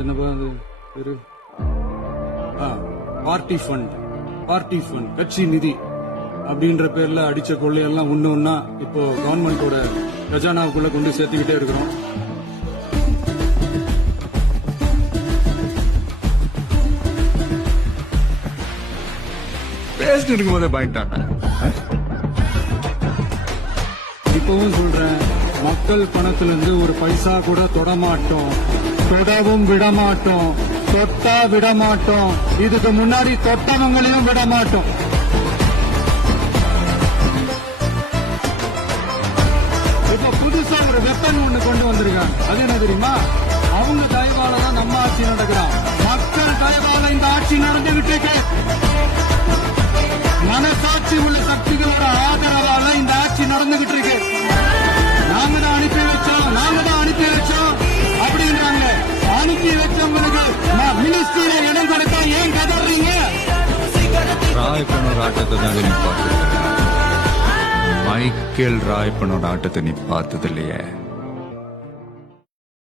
என்னப்பா அது பேரு? பார்ட்டி ஃபண்ட் கட்சி நிதி அப்படின்ற பேர்ல அடிச்ச கொள்ளையெல்லாம் ஒண்ணு இப்போ கவர்மெண்டோட கஜானாவுக்குள்ள கொண்டு சேர்த்துக்கிட்டே இருக்கிறோம். பேசிட்டு இருக்கும் போதே பாயிண்டாங்க. இப்பவும் சொல்றேன், மக்கள் பணத்திலிருந்து ஒரு பைசா கூட தொடமாட்டோம், தொடவும் விடமாட்டோம், தொட்டா விடமாட்டோம், இதுக்கு முன்னாடி தொட்டவங்களையும் விடமாட்டோம். இப்ப புதுசா ஒரு வெப்பன் ஒண்ணு கொண்டு வந்திருக்காங்க. அது என்ன தெரியுமா? அவங்க தயவால தான் நம்ம ஆட்சி நடக்கிறான். மக்கள் தயவால இந்த ஆட்சி நடந்துகிட்டு இருக்கு. மனசாட்சி உள்ள சக்திகளோட ஆதரவால இந்த ஆட்சி நடந்துகிட்டு இருக்கு. நாங்க தான் அனுப்பி வச்சோம் அப்படின்றாங்க. அனுப்பி வச்சவங்களுக்கு மினிஸ்ட்ரியில இடம் கொடுத்தா ஏன் கதறீங்க? ராயப்பனோட ஆட்டத்தை தான் நீ பார்த்தது. மைக்கேல் ராயப்பனோட ஆட்டத்தை நீ பார்த்தது இல்லையே.